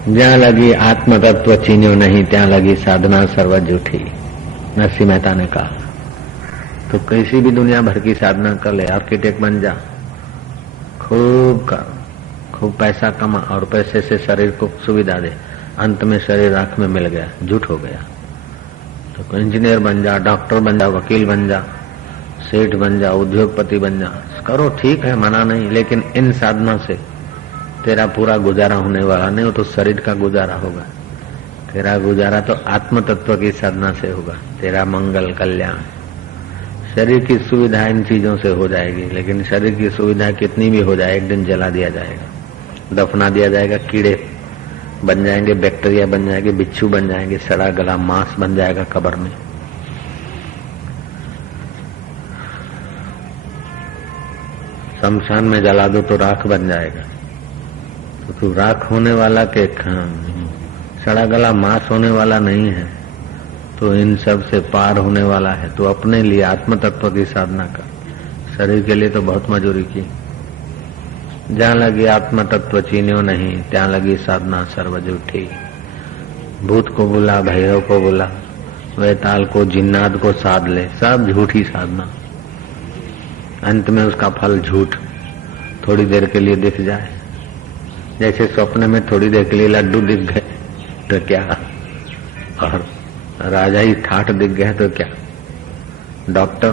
ज्યાં लगी आत्म तत्व चीन्यो नहीं, ત્યાં लगी साधना सर्व झूठी। नरसिंह मेहता ने कहा। तो कैसी भी दुनिया भर की साधना कर ले, आर्किटेक्ट बन जा, खूब कर, खूब पैसा कमा और पैसे से शरीर को सुविधा दे, अंत में शरीर आंख में मिल गया, झूठ हो गया। तो इंजीनियर बन जा, डॉक्टर बन जा, वकील बन जा, सेठ बन जा, उद्योगपति बन जा, करो, ठीक है, मना नहीं, लेकिन इन साधना से तेरा पूरा गुजारा होने वाला नहीं, वो तो शरीर का गुजारा होगा। तेरा गुजारा तो आत्म तत्व की साधना से होगा, तेरा मंगल कल्याण। शरीर की सुविधा इन चीजों से हो जाएगी, लेकिन शरीर की सुविधा कितनी भी हो जाए, एक दिन जला दिया जाएगा, दफना दिया जाएगा, कीड़े बन जाएंगे, बैक्टीरिया बन जाएंगे, बिच्छू बन जाएंगे, सड़ा गला मांस बन जाएगा कब्र में। शमशान में जला दो तो राख बन जाएगा। तो तू राख होने वाला के सड़ा गला मांस होने वाला नहीं है, तो इन सब से पार होने वाला है। तो अपने लिए आत्म तत्व की साधना कर, शरीर के लिए तो बहुत मजूरी की। जहाँ लगी आत्म तत्व चीन्यो नहीं, ત્યાં लगी साधना सर्व झूठी। भूत को बुला, भैरव को बुला, वैताल को, जिन्नात को साध ले, सब झूठी साधना। अंत में उसका फल झूठ, थोड़ी देर के लिए दिख जाए। जैसे स्वप्न में थोड़ी देर के लिए लड्डू दिख गए तो क्या, और राजा ही ठाठ दिख गया तो क्या। डॉक्टर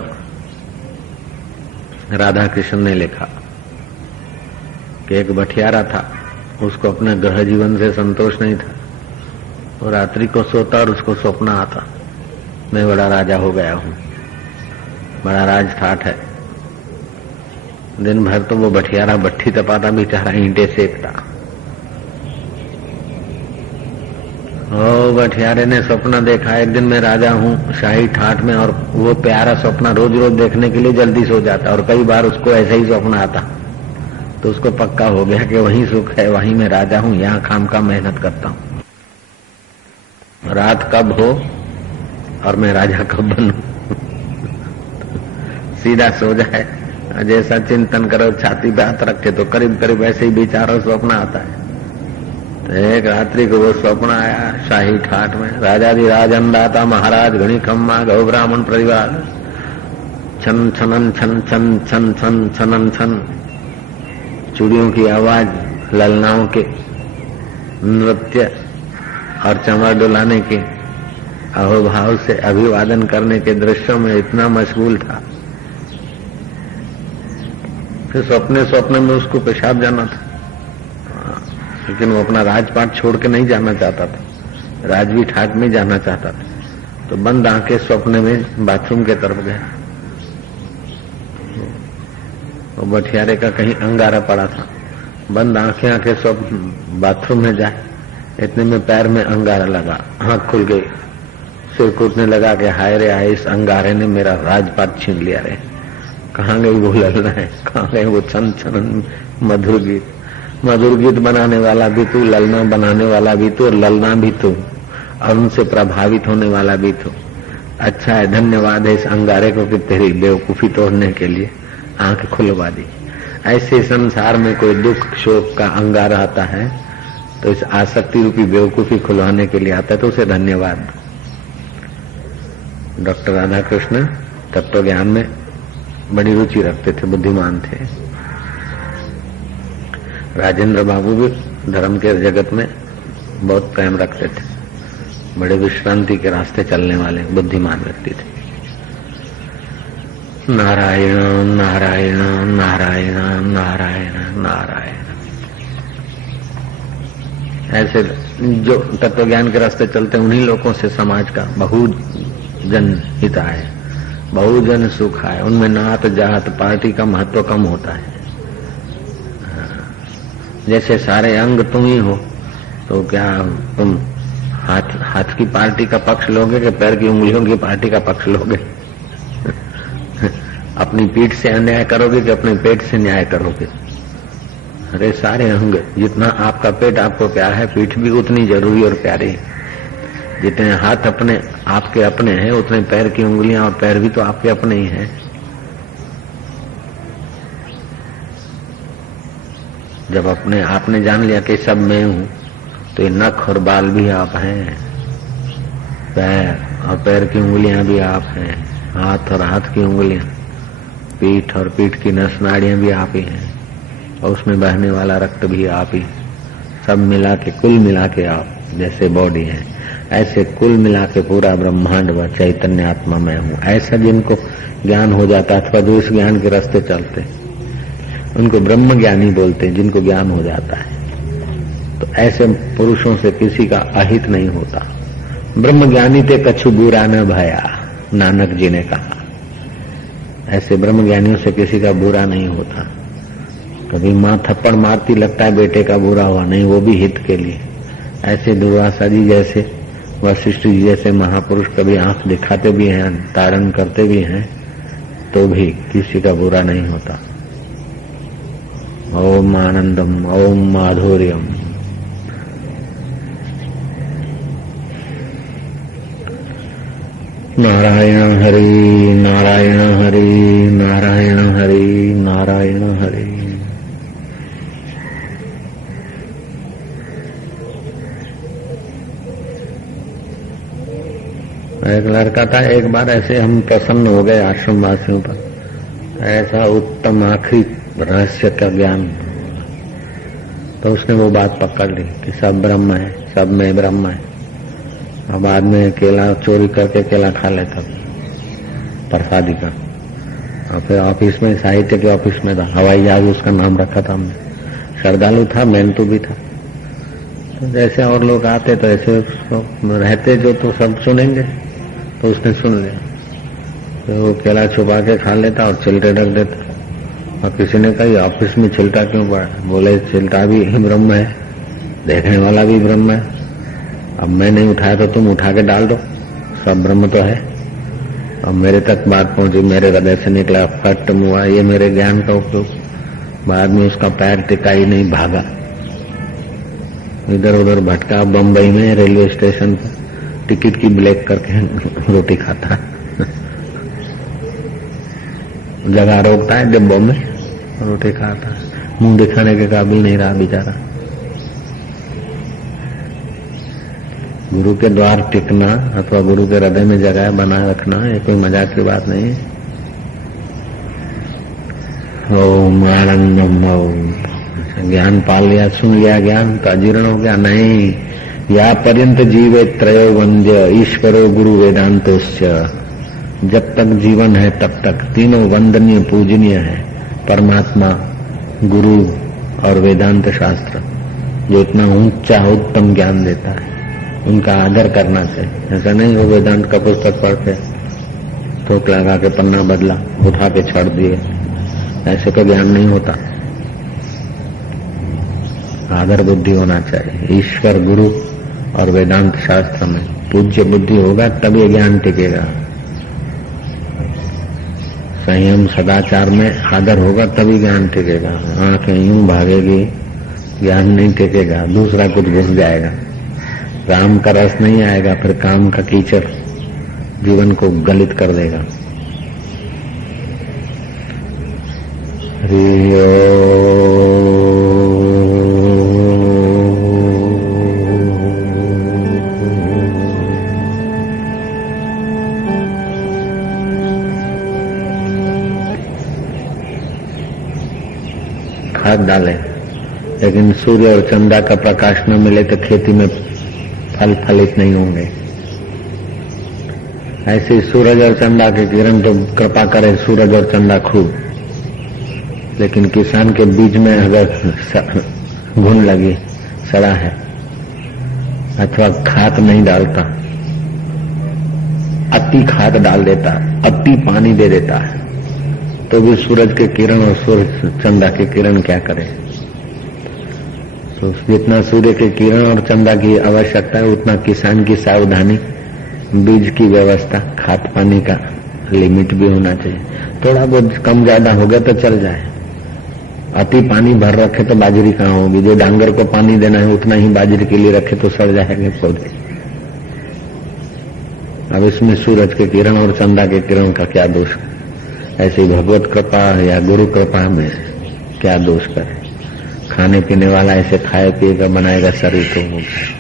राधा कृष्ण ने लिखा कि एक बठियारा था, उसको अपने ग्रह जीवन से संतोष नहीं था। वो रात्रि को सोता और उसको स्वप्न आता, मैं बड़ा राजा हो गया हूं, बड़ा राज ठाठ है। दिन भर तो वो बठियारा भट्ठी तपाता, बेचारा ईंटे सेकता। ओ बठियारे ने सपना देखा, एक दिन मैं राजा हूँ शाही ठाठ में, और वो प्यारा सपना रोज रोज देखने के लिए जल्दी सो जाता, और कई बार उसको ऐसा ही सपना आता। तो उसको पक्का हो गया कि वहीं सुख है, वहीं मैं राजा हूँ, यहाँ खामखा मेहनत करता हूँ। रात कब हो और मैं राजा कब बनूं, सीधा सो जाए। जैसा चिंतन करो, छाती पे हाथ रखे, तो करीब करीब ऐसे ही विचारों स्वप्न आता है। तो एक रात्रि को वो स्वप्न आया, शाही ठाठ में राजाधिराज अन्नदाता महाराज घणी खम्मा गौ ब्राह्मण परिवार, छन छनन छन छन छन छन छनन छन, चूड़ियों की आवाज, ललनाओं के नृत्य और चमर डुलाने के अहोभाव से अभिवादन करने के दृश्यों में इतना मशगूल था। फिर स्वप्न में उसको पेशाब जाना था, लेकिन वो अपना राजपाट छोड़ के नहीं जाना चाहता था, राजवी ठाट में जाना चाहता था। तो बंद आंखें स्वप्न में बाथरूम के तरफ गया। वो बठियारे का कहीं अंगारा पड़ा था, बंद आंखें स्वप्न बाथरूम में जाए, इतने में पैर में अंगारा लगा, आंख खुल गई, सिर कूटने लगा कि हाय रे हाय, इस अंगारे ने मेरा राजपाट छीन लिया रे। कहाँ गई वो ललना है, कहाँ गए वो छन छन मधुर गीत। मधुर गीत बनाने वाला भी तू, ललना बनाने वाला भी तू, और ललना भी तू, और उनसे प्रभावित होने वाला भी तू। अच्छा है, धन्यवाद है इस अंगारे को कि तेरी बेवकूफी तोड़ने के लिए आंख खुलवा दी। ऐसे संसार में कोई दुख शोक का अंगारा आता है तो इस आसक्ति रूपी बेवकूफी खुलवाने के लिए आता है, तो उसे धन्यवाद। डॉक्टर राधा कृष्ण तत्व ज्ञान में बड़ी रुचि रखते थे, बुद्धिमान थे। राजेंद्र बाबू भी धर्म के जगत में बहुत प्रेम रखते थे, बड़े विश्रांति के रास्ते चलने वाले बुद्धिमान व्यक्ति थे। नारायण नारायण नारायण नारायण नारायण, ऐसे जो तत्व ज्ञान के रास्ते चलते हैं उन्हीं लोगों से समाज का बहुजन हित है, बहुजन सुख है। उनमें नात जात पार्टी का महत्व कम होता है। जैसे सारे अंग तुम ही हो, तो क्या तुम हाथ की पार्टी का पक्ष लोगे कि पैर की उंगलियों की पार्टी का पक्ष लोगे? अपनी पीठ से अन्याय करोगे कि अपने पेट से न्याय करोगे? अरे सारे अंग, जितना आपका पेट आपको प्यारा है, पीठ भी उतनी जरूरी और प्यारी है। जितने हाथ अपने आपके अपने हैं, उतने पैर की उंगलियां और पैर भी तो आपके अपने ही हैं। जब अपने आपने जान लिया कि सब मैं हूं, तो ये नख और बाल भी आप हैं, पैर और पैर की उंगलियां भी आप हैं, हाथ और हाथ की उंगलियां, पीठ और पीठ की नस नाड़ियां भी आप ही हैं, और उसमें बहने वाला रक्त भी आप ही। सब मिला के, कुल मिला के आप जैसे बॉडी है, ऐसे कुल मिला के पूरा ब्रह्मांड व चैतन्य आत्मा मैं हूँ। ऐसा जिनको ज्ञान हो जाता है, अथवा जो इस ज्ञान के रास्ते चलते, उनको ब्रह्म ज्ञानी बोलते हैं, जिनको ज्ञान हो जाता है। तो ऐसे पुरुषों से किसी का अहित नहीं होता। ब्रह्म ज्ञानी ते कछु बुरा न भया, नानक जी ने कहा। ऐसे ब्रह्म ज्ञानियों से किसी का बुरा नहीं होता। कभी माँ थप्पड़ मारती, लगता है बेटे का बुरा हुआ, नहीं, वो भी हित के लिए। ऐसे दुर्वासा जी जैसे, वशिष्ठ जी जैसे महापुरुष कभी आंख दिखाते भी हैं, तारण करते भी हैं, तो भी किसी का बुरा नहीं होता। ओम आनंदम, ओम माधुर्यम। नारायण हरि, नारायण हरि, नारायण हरि, नारायण हरि। एक लड़का था, एक बार ऐसे हम प्रसन्न हो गए आश्रम वासियों पर, ऐसा उत्तम आखिरी रहस्य का ज्ञान, तो उसने वो बात पकड़ ली कि सब ब्रह्म है, सब में ब्रह्म है। अब बाद में केला चोरी करके केला खा लेता प्रसादी का, और फिर ऑफिस में, साहित्य के ऑफिस में था, हवाई जहाज उसका नाम रखा था हमने। श्रद्धालु था, मेहनतू भी था। तो जैसे और लोग आते तो ऐसे रहते जो, तो सब सुनेंगे, तो उसने सुन लिया। तो वो केला छुपा के खा लेता और चिलटे रख देता। और किसी ने कहा ऑफिस में चिलटा क्यों पड़ा? बोले चिलटा भी ब्रह्म है, देखने वाला भी ब्रह्म है। अब मैं नहीं उठाया तो तुम उठा के डाल दो, सब ब्रह्म तो है। अब मेरे तक बात पहुंची, मेरे हृदय से निकला फट मुआ, ये मेरे ज्ञान का उपयोग। बाद में उसका पैर टिका ही नहीं, भागा, इधर उधर भटका। बम्बई में रेलवे स्टेशन पर टिकट की ब्लैक करके रोटी खाता, जगह रोकता है डिब्बों में, रोटी खाता, मुंह दिखाने के काबिल नहीं रहा बेचारा। गुरु के द्वार टिकना अथवा गुरु के हृदय में जगह बनाए रखना, ये कोई मजाक की बात नहीं है। ओम आनंदम। ओम ज्ञान पाल लिया, सुन लिया ज्ञान, तो अजीर्ण हो गया नहीं। या पर्यंत जीवे त्रयो वंद्य ईश्वरो गुरु वेदांतोस्य। जब तक जीवन है तब तक तीनों वंदनीय पूजनीय है, परमात्मा, गुरु और वेदांत शास्त्र, जो इतना ऊंचा उत्तम ज्ञान देता है, उनका आदर करना चाहिए। ऐसा नहीं वो वेदांत का पुस्तक पढ़ के थोक लगा के पन्ना बदला, उठा के छोड़ दिए, ऐसे का ज्ञान नहीं होता। आदर बुद्धि होना चाहिए। ईश्वर, गुरु और वेदांत शास्त्र में पूज्य बुद्धि होगा तब ये ज्ञान टिकेगा। संयम सदाचार में आदर होगा तभी ज्ञान टिकेगा। आंखें यूं भागेगी, ज्ञान नहीं टिकेगा, दूसरा कुछ घुस जाएगा, राम का रस नहीं आएगा, फिर काम का कीचड़ जीवन को गलित कर देगा। खाद डालें, लेकिन सूर्य और चंद्रमा का प्रकाश न मिले तो खेती में फल फलित नहीं होंगे। ऐसे सूरज और चंदा के किरण तो कृपा करे सूरज और चंदा खूब, लेकिन किसान के बीज में अगर घुन लगी, सड़ा है, अथवा खाद नहीं डालता, अति खाद डाल देता है, अति पानी दे देता है, तो भी सूरज के किरण और सूरज चंदा के किरण क्या करे? तो जितना सूर्य के किरण और चंदा की आवश्यकता है उतना किसान की सावधानी, बीज की व्यवस्था, खाद पानी का लिमिट भी होना चाहिए। थोड़ा बहुत कम ज्यादा हो गया तो चल जाए। अति पानी भर रखे तो बाजरी कहाँ होगी? जो डांगर को पानी देना है उतना ही बाजरी के लिए रखे तो सड़ जाएंगे पौधे। अब इसमें सूरज के किरण और चंदा के किरण का क्या दोष? ऐसे भगवत कृपा या गुरु कृपा में क्या दोष करे? खाने पीने वाला ऐसे खाए पिएगा, बनाएगा शरीर तो होगा।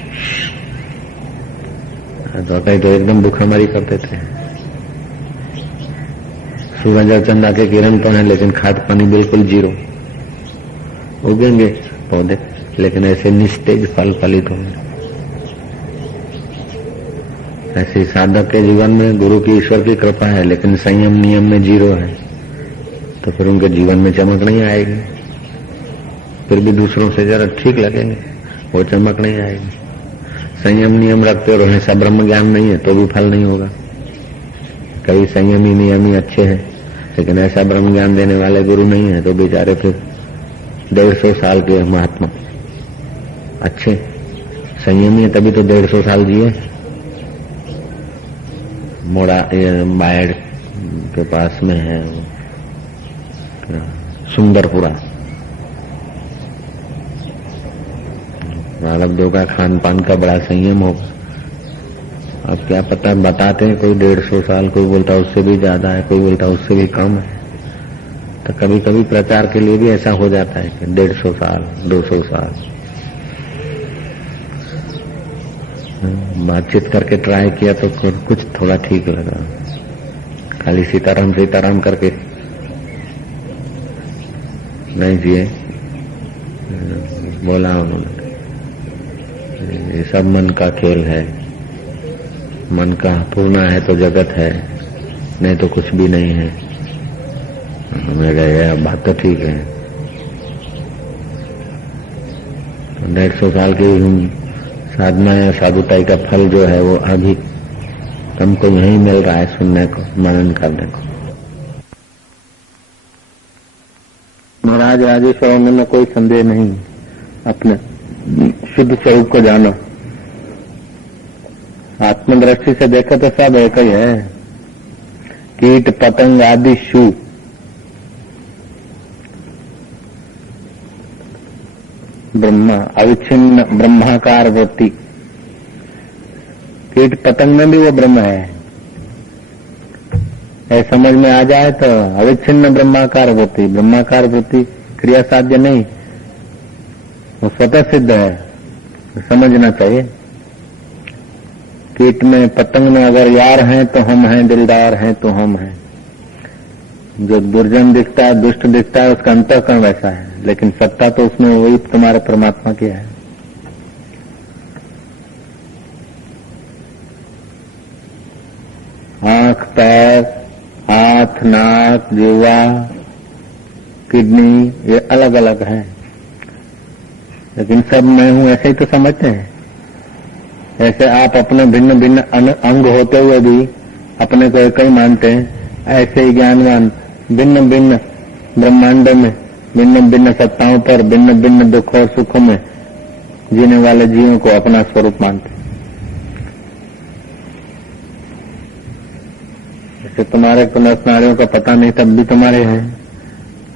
तो कहीं तो एकदम भूखामरी कर देते हैं। सूरज और चंदा के किरण तो हैं, लेकिन खाद पानी बिल्कुल जीरो। उगेंगे पौधे, लेकिन ऐसे निस्तेज फल फलित होंगे। ऐसे साधक के जीवन में गुरु की ईश्वर की कृपा है, लेकिन संयम नियम में जीरो है, तो फिर उनके जीवन में चमक नहीं आएगी। फिर भी दूसरों से जरा ठीक लगेंगे, वो चमक नहीं आएगी। संयम नियम रखते और ऐसा ब्रह्म ज्ञान नहीं है तो भी फल नहीं होगा। कई संयमी नियमी अच्छे हैं, लेकिन ऐसा ब्रह्म ज्ञान देने वाले गुरु नहीं है तो बेचारे फिर 150 साल के महात्मा अच्छे संयमी है, तभी तो 150 साल जिए। मोड़ा बायड़ के पास में है सुंदरपुरा, मालवदेव का खान पान का बड़ा संयम होगा। अब क्या पता, बताते हैं कोई 150 साल, कोई बोलता उससे भी ज्यादा है, कोई बोलता उससे भी कम है। तो कभी कभी प्रचार के लिए भी ऐसा हो जाता है कि 150 साल 200 साल। बातचीत करके ट्राई किया तो कुछ थोड़ा ठीक लगा। खाली सीताराम सीताराम करके नहीं जिए, बोला उन्होंने ये सब मन का खेल है, मन का पूर्णा है तो जगत है, नहीं तो कुछ भी नहीं है। मैं गया, बात तो ठीक है। 150 साल की साधना या साधुताई का फल जो है वो अभी तुमको यहीं मिल रहा है, सुनने को, मनन करने को। महाराज राजेश्वर होने में कोई संदेह नहीं, अपने शुद्ध स्वरूप को जानो। आत्मदृष्टि से देखो तो सब एक ही है। कीट पतंग आदि शू ब्रह्मा, अविच्छिन्न ब्रह्माकार वृत्ति। कीट पतंग में भी वो ब्रह्म है। समझ में आ जाए तो अविच्छिन्न ब्रह्माकार वृत्ति, ब्रह्माकार वृत्ति क्रिया साध्य नहीं, वो स्वतः सिद्ध है, समझना चाहिए। कीट में पतंग में अगर यार हैं तो हम हैं, दिलदार हैं तो हम हैं। जो दुर्जन दिखता है, दुष्ट दिखता है, उसका अंतःकरण वैसा है, लेकिन सत्ता तो उसमें वही तुम्हारे परमात्मा की है। आंख, पैर, हाथ, नाक, जिह्वा, किडनी, ये अलग अलग है, लेकिन सब मैं हूं ऐसे ही तो समझते हैं। ऐसे आप अपने भिन्न भिन्न अंग होते हुए भी अपने को एक ही मानते हैं, ऐसे ही ज्ञानवान भिन्न भिन्न ब्रह्मांडों में भिन्न भिन्न सत्ताओं पर भिन्न भिन्न दुख और सुखों में जीने वाले जीवों को अपना स्वरूप मानते हैं। जैसे तुम्हारे को नाड़ियों का पता नहीं तब भी तुम्हारे हैं,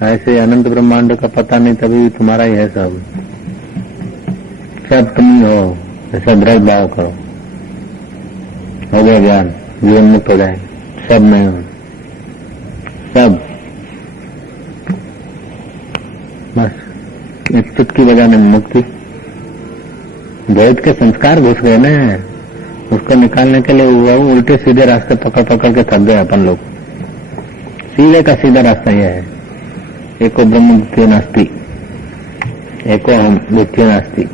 ऐसे अनंत ब्रह्मांड का पता नहीं तभी भी तुम्हारा ही है। सब तुम हो, ऐसा दृढ़ भाव करो, हो गया ज्ञान, जीवन मुक्त हो जाए। सब मैं हूं, सब बस एक चुटकी बजाने में मुक्ति। द्वैत के संस्कार घुस गए ना, उसको निकालने के लिए हुआ उल्टे सीधे रास्ते पकड़ पकड़ के थक गए अपन लोग। सीधे का सीधा रास्ता यह है, एको ब्रह्म द्वितीय नास्ति, एको हम द्वितीय नास्ति।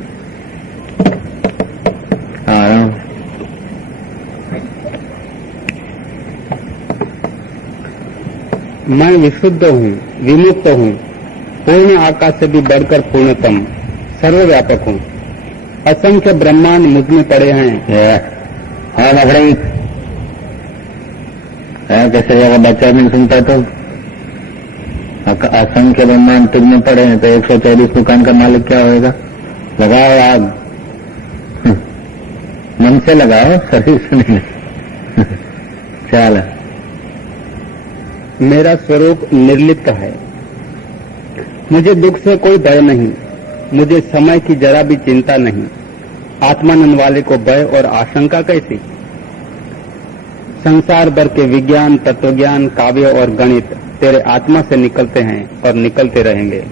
मैं विशुद्ध हूँ, विमुक्त हूँ, पूर्ण आकाश से भी बढ़कर पूर्णतम, सर्वव्यापक हूँ। असंख्य ब्रह्मांड मुझ में पड़े हैं। हाँ लखड़ी कैसे अगर बच्चा नहीं सुनता तो असंख्य ब्रह्मांड तुझ में पड़े हैं तो 124 दुकान का मालिक क्या होएगा? लगाओ आग, मन से लगाओ, शरीर से नहीं। चल, मेरा स्वरूप निर्लिप्त है, मुझे दुख से कोई भय नहीं, मुझे समय की जरा भी चिंता नहीं। आत्मानंद वाले को भय और आशंका कैसी? संसार भर के विज्ञान, तत्वज्ञान, काव्य और गणित तेरे आत्मा से निकलते हैं और निकलते रहेंगे।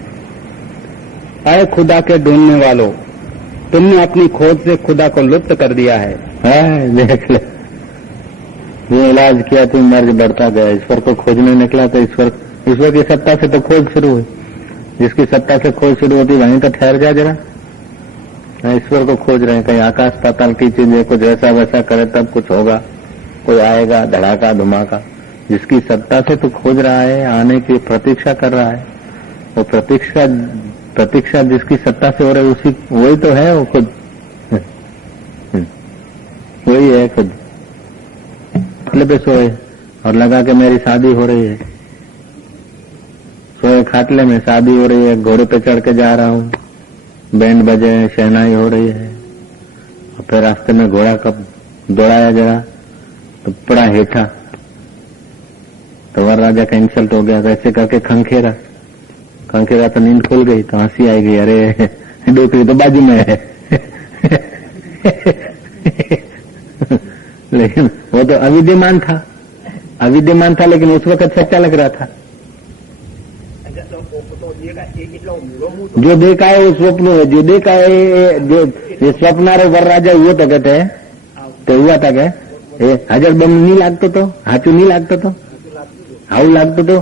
ऐ खुदा के ढूंढने वालों, तुमने अपनी खोज से खुदा को लुप्त कर दिया है है, देख ले, ये इलाज किया तो मर्ज बढ़ता गया। ईश्वर को खोजने निकला तो ईश्वर की सत्ता से तो खोज शुरू हुई। जिसकी सत्ता से खोज शुरू होती वहीं तो ठहर जा जरा। ईश्वर को खोज रहे हैं, कहीं आकाश पाताल की चीजें कुछ ऐसा वैसा करे तब कुछ होगा, कोई आएगा धड़ाका धुमाका। जिसकी सत्ता से तो खोज रहा है, आने की प्रतीक्षा कर रहा है, वो प्रतीक्षा जिसकी सत्ता से हो रही उसी वही तो है, वो खुद वही है खुद। खाटले पे सोए और लगा के मेरी शादी हो रही है, सोए खाटले में, शादी हो रही है, घोड़े पे चढ़ के जा रहा हूँ, बैंड बजे, शहनाई हो रही है, और फिर रास्ते में घोड़ा कब दौड़ाया जरा तो पड़ा हेठा, तो वर राजा का इंसल्ट हो गया। तो ऐसे करके खंखेरा तो नींद खुल गई, तो हंसी आई गई, अरे डोकरी तो बाजू में है। लेकिन वो तो अविद्यमान था, लेकिन उस वक्त सच्चा लग रहा था। जो देखा है वो स्वप्न है, जो देखा है जो स्वप्नारो वर राजा हुआ तो कहते हैं, तो हुआ था क्या? हाजर बम नहीं लागतो तो, हाचू नहीं लागतो तो, हाउ लागतो तो,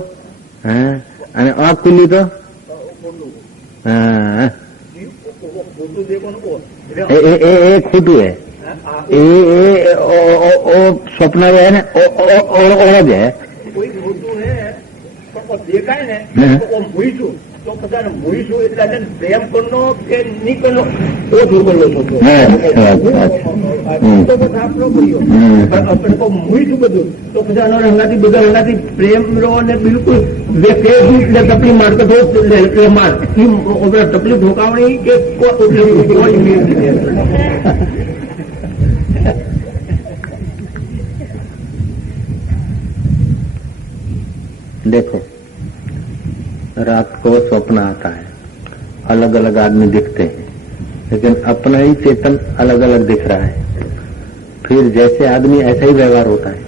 અને આંખ ખુલ્લી તો એ ખોટું હે, એ સ્વપ્ન है ને ઓળો જ है, દેખાય ને મૂઈશું તો બધા મૂઈશું એટલે પ્રેમ કરનો કે નહીં કરનો ઓ જોગલો થતો તો બધા આપણો કર્યો પણ મૂઈશું બધું તો બધા હંગાથી પ્રેમ રો ને બિલકુલ તકલીફ મારતો માર તકલીફ ઢોકાવણી કે કોઈ देखो, रात को स्वप्न आता है, अलग अलग आदमी दिखते हैं, लेकिन अपना ही चेतन अलग अलग दिख रहा है। फिर जैसे आदमी ऐसा ही व्यवहार होता है।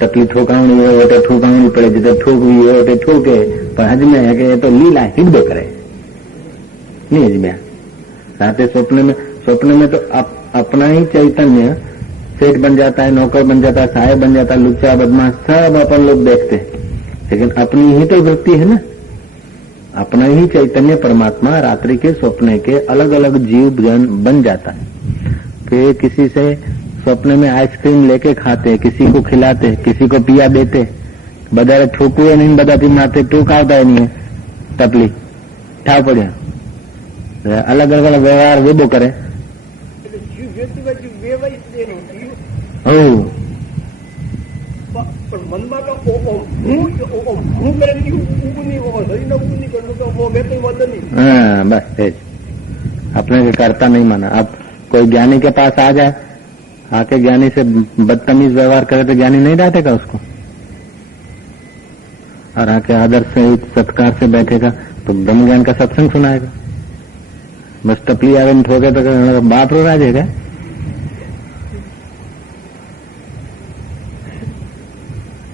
टकली ठोकावणी है वो ठोकावणी पड़े, जिधर ठोकवी है वो ठोके, पर हज में है कि ये तो लीला हिडबो करे नहीं हज में। रात स्वप्न में तो अपना ही चैतन्य सेठ बन जाता है, नौकर बन जाता है, साहेब बन जाता है, लुच्चा बदमाश सब अपन लोग देखते हैं, लेकिन अपनी ही तो वृत्ति है ना। अपना ही चैतन्य परमात्मा रात्रि के स्वप्न के अलग अलग जीव बन जाता है। फिर किसी से स्वप्न में आइसक्रीम लेके खाते, किसी को खिलाते, किसी को पिया देते, बधारे ठोकवे नहीं, बधाती माथे टूक आवता नहीं है, तपली ठाव पड़िया, अलग अलग व्यवहार वेबो करे। મનમાં તો હું કરે ઊભું નહીં શરીરને ઊભું નહીં કરવું તો મેં કઈ વાંધો નહીં। हाँ बस अपने को करता नहीं माना। अब कोई ज्ञानी के पास आ जाए, आके ज्ञानी से बदतमीज व्यवहार करे तो ज्ञानी नहीं डांटेगा उसको, और आके आदर से सत्कार से बैठेगा तो ब्रह्म ज्ञान का सत्संग सुनाएगा। बस टपली आवे ठोके तो बाप रो राजेगा।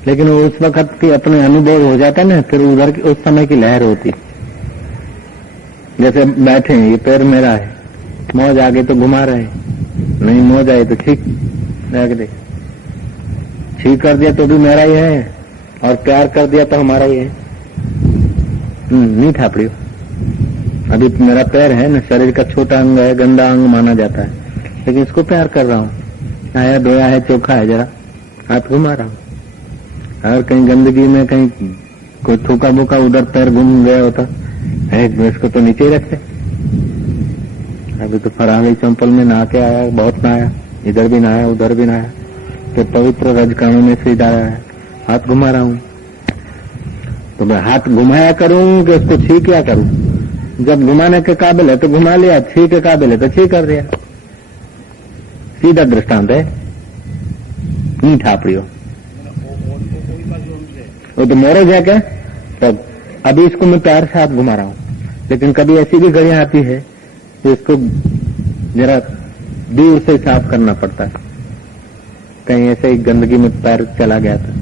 लेकिन उस वक्त की अपने अनुभव हो जाता है ना, फिर उधर की उस समय की लहर होती। जैसे बैठे ये पैर मेरा है, मौज आ गई तो घुमा रहे, नहीं मौज आई तो ठीक देख, ठीक कर दिया तो भी मेरा ही है, और प्यार कर दिया तो हमारा ही है। नहीं ठापड़ी, अभी मेरा पैर है ना, शरीर का छोटा अंग है, गंदा अंग माना जाता है, लेकिन इसको प्यार कर रहा हूँ, आया धोया है, चोखा है, जरा हाथ घुमा रहा हूँ। अगर कहीं गंदगी में कहीं कोई थूका बुका उधर पैर घूम गया होता है, इसको तो नीचे ही रखते। अभी तो फरावी चंपल में नहा के आया, बहुत नहाया, इधर भी नहाया उधर भी नहाया, तो पवित्र रजकाणों में से डाला है, हाथ घुमा रहा हूँ। तो मैं हाथ घुमाया करूं कि उसको छी क्या करूं? जब घुमाने के काबिल है तो घुमा लिया, छी के काबिल है तो छी कर दिया। सीधा दृष्टांत है, नहीं ठापड़ियो। वो तो मोरज है क्या? तब अभी इसको मैं प्यार से हाथ घुमा रहा हूं, लेकिन कभी ऐसी भी घड़ियां आती है कि इसको जरा दूर से साफ करना पड़ता है। कहीं ऐसे ही गंदगी में पैर चला गया था,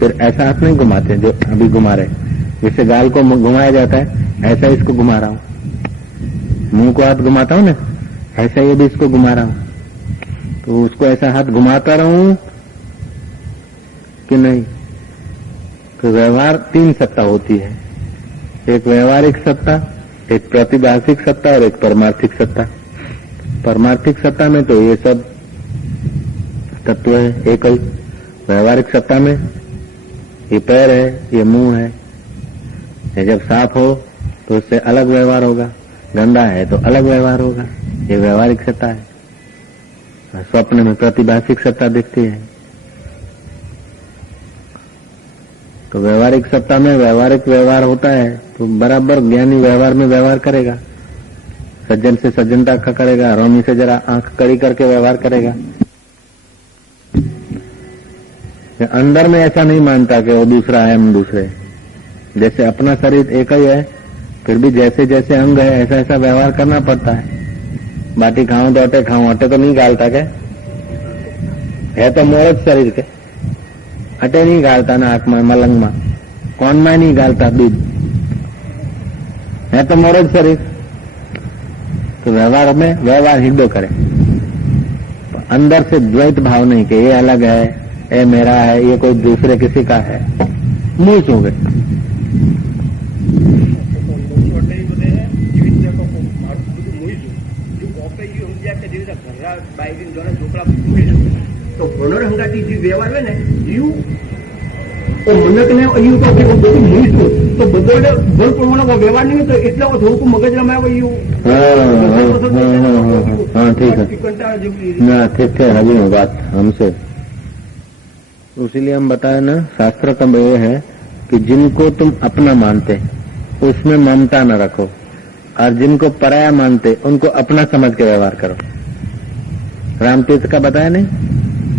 फिर ऐसा हाथ नहीं घुमाते जो अभी घुमा रहे, जैसे गाल को घुमाया जाता है ऐसा इसको घुमा रहा हूं। मुंह को हाथ घुमाता हूं ना, ऐसा ही भी इसको घुमा रहा हूं। तो उसको ऐसा हाथ घुमाता रहूं कि नहीं? तो व्यवहार 3 सत्ता होती है, एक व्यवहारिक सत्ता, एक प्रतिभाषिक सत्ता और एक परमार्थिक सत्ता। परमार्थिक सत्ता में तो ये सब तत्व है एक ही। व्यवहारिक सत्ता में ये पैर है, ये मुंह है, ये जब साफ हो तो उससे अलग व्यवहार होगा, गंदा है तो अलग व्यवहार होगा। ये व्यवहारिक सत्ता है। स्वप्न में प्रतिभाषिक सत्ता दिखती है। तो व्यवहारिक सत्ता में व्यवहारिक व्यवहार होता है तो बराबर ज्ञानी व्यवहार में व्यवहार करेगा, सज्जन से सज्जनता का करेगा, रोमी से जरा आंख कड़ी करके व्यवहार करेगा। अंदर में ऐसा नहीं मानता कि वो दूसरा है, हम दूसरे। जैसे अपना शरीर एक ही है, फिर भी जैसे जैसे अंग है ऐसा ऐसा व्यवहार करना पड़ता है। बाटी खाऊं तो अटे तो नहीं गालता के, है तो मोरज शरीर के, अटे नहीं गालता ना आंख में, मलंग में, कौन में नहीं गालता दूध, है तो मोरज शरीर। तो व्यवहार में व्यवहार हिंदो करे, अंदर से द्वैत भाव नहीं कि ये अलग है, ये मेरा है, ये कोई दूसरे किसी का है। मूस हो गए। તો પુનરહંગાથી જે વ્યવહાર હોય ને એવું મનકને એવું તો બધું મૂઈશું તો બધો ભલ પ્રમાણે વ્યવહાર નહીં તો એટલે થોડુંક મગજમાં આવે એવું। हाँ ठीक है, ना ठीक है, अभी बात हमसे। इसीलिए हम बताए ना, शास्त्र का ये है कि जिनको तुम अपना मानते उसमें ममता न रखो, और जिनको पराया मानते उनको अपना समझ के व्यवहार करो। रामतीर्थ का बताया नहीं,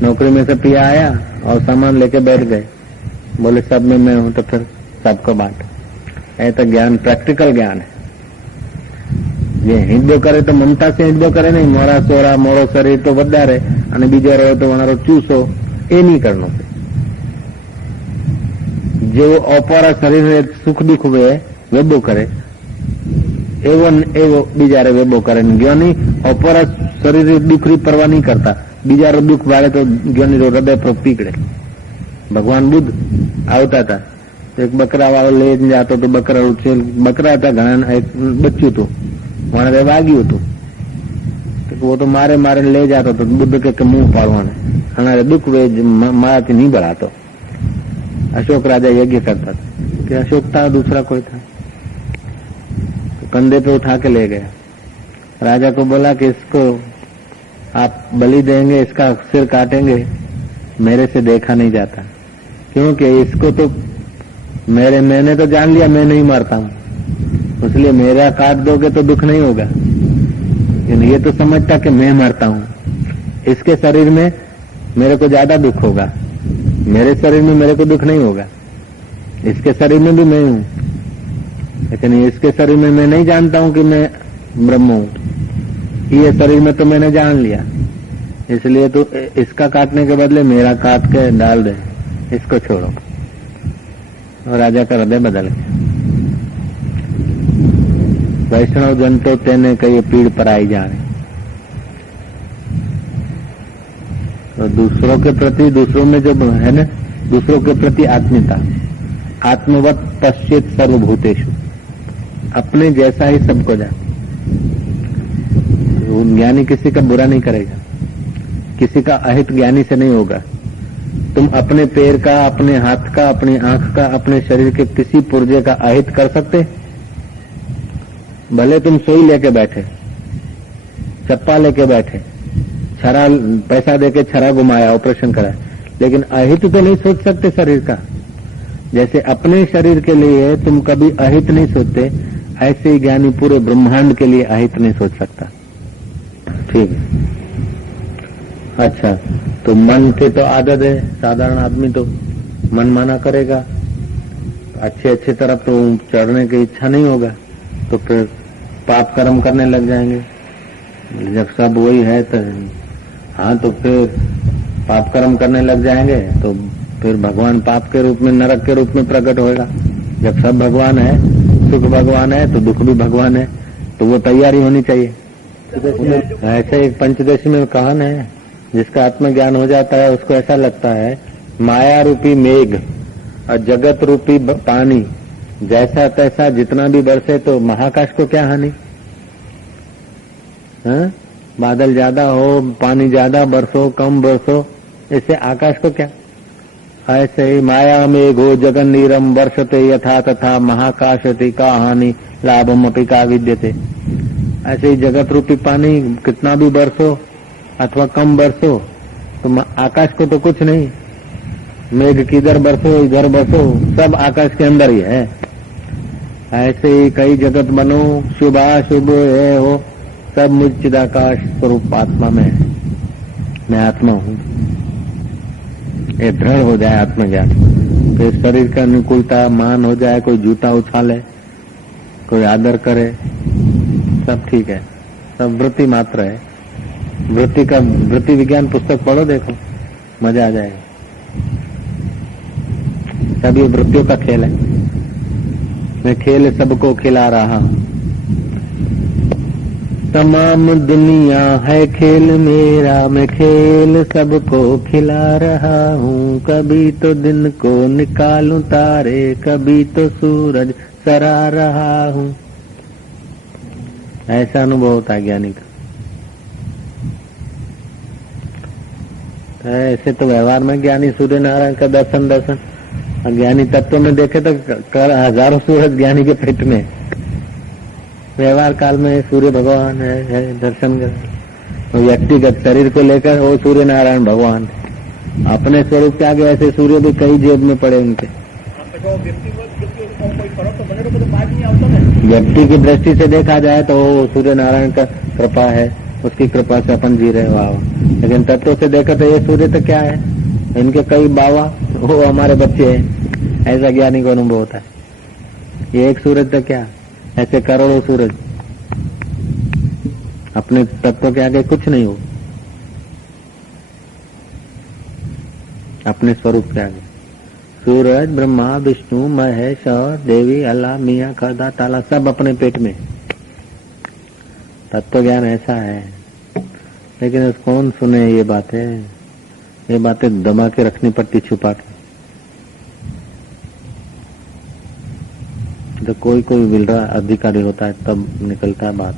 नौकरी में से पिया आया और सामान लेके बैठ गए, बोले सब में मैं हूं तो फिर सबको बांट। ऐसा ज्ञान प्रैक्टिकल ज्ञान है। ये हिंदो करे तो ममता से हिंदो करे नहीं, मोरा सोरा मोरो शरीर तो वधारे અને બીજો રહ્યો તો વણારો ચૂસો, એ નહીં કરનો। જેવો અપારા શરીરે સુખ દુઃખ વેબો કરે એવો બીજારે વેબો કરે। જ્ઞાની અપારા શરીરે દુઃખની પરવા નહીં કરતા, બીજારો દુઃખ વાળે તો જ્ઞાની હૃદય પર પીકડે। ભગવાન બુદ્ધ આવતા હતા, એક બકરા વાળો લઈને જતો તો બકરા હતા ઘણા, એક બચ્ચું હતું, વણારે વાગ્યું હતું, वो तो मारे मारे ले जाता तो बुद्ध के मुंह पाड़वाने हमारे दुख वे माराती नहीं बढ़ातो। अशोक राजा यज्ञ करता था कि अशोक था दूसरा कोई था, तो कंधे पे उठा के ले गया। राजा को बोला कि इसको आप बलि देंगे, इसका सिर काटेंगे, मेरे से देखा नहीं जाता, क्योंकि इसको तो मैंने तो जान लिया मैं नहीं मरता हूं, इसलिए मेरा काट दोगे तो दुख नहीं होगा। ये तो समझता कि मैं मरता हूं, इसके शरीर में मेरे को ज्यादा दुख होगा, मेरे शरीर में मेरे को दुख नहीं होगा, इसके शरीर में भी मैं हूं, लेकिन इसके शरीर में मैं नहीं जानता हूं कि मैं ब्रह्म हूं, ये शरीर में तो मैंने जान लिया, इसलिए तो इसका काटने के बदले मेरा काट के डाल दे, इसको छोड़ो। और राजा का हृदय बदल गया। वैष्णव जन तो तेने कही पीड़ पर आई जाने। तो दूसरों के प्रति, दूसरों में जो है ना, दूसरों के प्रति आत्मीयता, आत्मवत पश्चित सर्वभूतेषु, अपने जैसा ही सबको जान। तो ज्ञानी किसी का बुरा नहीं करेगा, किसी का अहित ज्ञानी से नहीं होगा। तुम अपने पैर का, अपने हाथ का, अपनी आंख का, अपने शरीर के किसी पुर्जे का अहित कर सकते? भले तुम सोई लेके बैठे, चप्पा लेके बैठे, छरा पैसा देके छरा घुमाया, ऑपरेशन कराया, लेकिन अहित तो नहीं सोच सकते शरीर का। जैसे अपने शरीर के लिए तुम कभी अहित नहीं सोचते, ऐसे ही ज्ञानी पूरे ब्रह्मांड के लिए अहित नहीं सोच सकता। ठीक है, अच्छा, तो मन की तो आदत है, साधारण आदमी तो मन माना करेगा, अच्छी तरफ तो चढ़ने की इच्छा नहीं होगा, तो फिर पाप कर्म करने लग जाएंगे। जब सब वही है तो हाँ, तो फिर पाप कर्म करने लग जाएंगे तो फिर भगवान पाप के रूप में, नरक के रूप में प्रकट होगा। जब सब भगवान है, सुख भगवान है तो दुख भी भगवान है, तो वो तैयारी होनी चाहिए। ऐसे एक पंचदशी में कहान है, जिसका आत्मज्ञान हो जाता है उसको ऐसा लगता है माया रूपी मेघ और जगत रूपी पानी जैसा तैसा जितना भी बरसे तो महाकाश को क्या हानि। हाँ? बादल ज्यादा हो, पानी ज्यादा बरसो, कम बरसो, इससे आकाश को क्या। ऐसे ही माया मेघो जगन नीरम वर्षते यथा तथा महाकाशति का हानि लाभम अपि का विद्यते। ऐसे ही जगत रूपी पानी कितना भी बरसो अथवा कम बरसो तो आकाश को तो कुछ नहीं। मेघ किधर बरसो इधर बरसो सब आकाश के अंदर ही है। ऐसे ही कई जगत बनो, शुभाशुभ है हो, सब मुझ चिदाकाश स्वरूप आत्मा में है। मैं आत्मा हूँ। ये दृढ़ हो जाए आत्मज्ञान तो इस शरीर का अनुकूलता मान हो जाए, कोई जूता उछाले, कोई आदर करे, सब ठीक है, सब वृत्ति मात्र है। वृत्ति विज्ञान पुस्तक पढ़ो, देखो मजा आ जाएगा। सब ये वृत्तियों का खेल है। मैं खेल सबको खिला रहा हूँ। तमाम दुनिया है खेल मेरा, मैं खेल सबको खिला रहा हूँ। कभी तो दिन को निकालूं तारे, कभी तो सूरज सरा रहा हूँ। ऐसा अनुभव होता है ज्ञानी का। ऐसे तो व्यवहार में ज्ञानी सूर्य नारायण का दर्शन ज्ञानी तत्व में देखे तो हजारों सूरज ज्ञानी के पेट में। व्यवहार काल में सूर्य भगवान है दर्शन कर। व्यक्तिगत शरीर को लेकर वो सूर्य नारायण भगवान। अपने स्वरूप के आगे ऐसे सूर्य भी कई जेब में पड़े उनके। व्यक्ति की दृष्टि से देखा जाए तो वो सूर्य नारायण का कृपा है, उसकी कृपा से अपन जी रहे वाह। लेकिन तत्व से देखा तो ये सूर्य तो क्या है, इनके कई बाबा वो हमारे बच्चे हैं। ऐसा ज्ञानी को अनुभव होता है। ये एक सूरज तो क्या, ऐसे करोड़ों सूरज। अपने तत्व के आगे कुछ नहीं हो, अपने स्वरूप के आगे। सूरज ब्रह्मा विष्णु महेश और देवी अल्लाह मियाँ खदा ताला सब अपने पेट में। तत्व ज्ञान ऐसा है। लेकिन कौन सुने ये बातें दबा के रखनी पड़ती, छुपा के। तो कोई मिल रहा अधिकारी होता है तब निकलता है बात।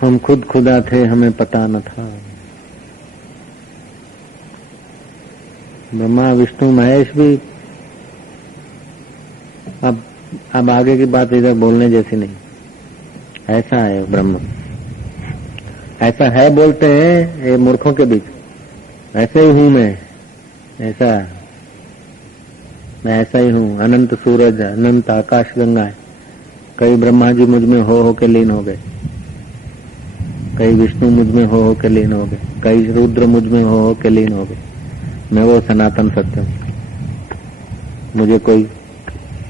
हम खुद खुदा थे, हमें पता न था। ब्रह्मा विष्णु महेश भी अब आगे की बात इधर बोलने जैसी नहीं। ऐसा है ब्रह्म, ऐसा है बोलते हैं ये मूर्खों के बीच। ऐसे ही हूं मैं, मैं ऐसा ही हूँ। अनंत सूरज, अनंत आकाश गंगा है। कई ब्रह्मा जी मुझ में हो के लीन हो गए, कई विष्णु मुझ में हो के लीन हो गए, कई रुद्र मुझ में हो के लीन हो गए। मैं वो सनातन सत्य हूँ। मुझे कोई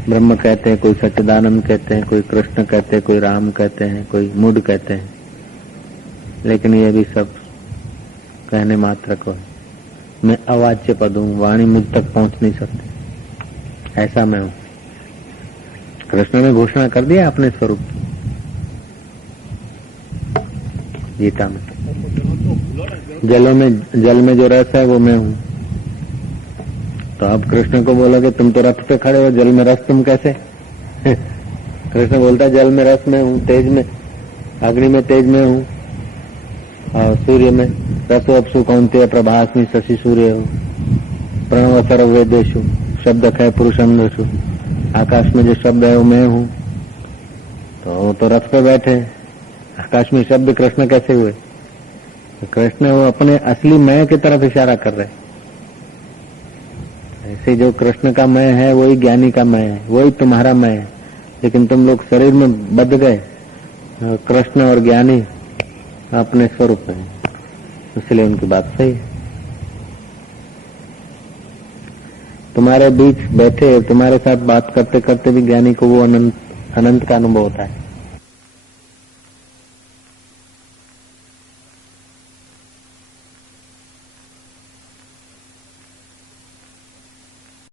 ब्रह्म कहते हैं, कोई सच्चिदानंद कहते हैं, कोई कृष्ण कहते हैं, कोई राम कहते हैं, कोई मूड कहते हैं। लेकिन ये भी सब कहने मात्र को है। मैं अवाच्य पद हूँ, वाणी मुझ तक पहुंच नहीं सकती। ऐसा मैं हूं। कृष्ण ने घोषणा कर दिया अपने स्वरूप गीता में। जल में जो रस है वो मैं हूँ। तो अब कृष्ण को बोलोगे तुम तो रथ पे खड़े हो, जल में रस तुम कैसे? कृष्ण बोलता जल में रस में हूँ, तेज में, अग्नि में तेज में हूँ, और सूर्य में रसो अपसु कौन्तेय प्रभास्मि शशि सूर्य हो, प्रणव सर्व वेदेषु शब्द है पुरुषम दशु। आकाश में जो शब्द है वो मैं हूँ। तो रथ पे बैठे, आकाश में शब्द कृष्ण कैसे हुए? तो कृष्ण वो अपने असली मैं की तरफ इशारा कर रहे। ऐसे जो कृष्ण का मैं है वही ज्ञानी का मैं है, वही तुम्हारा मैं है। लेकिन तुम लोग शरीर में बंध गए। कृष्ण और ज्ञानी अपने स्वरूप में, इसलिए उनकी बात सही है। तुम्हारे बीच बैठे, तुम्हारे साथ बात करते करते भी ज्ञानी को वो अनंत का अनुभव होता है।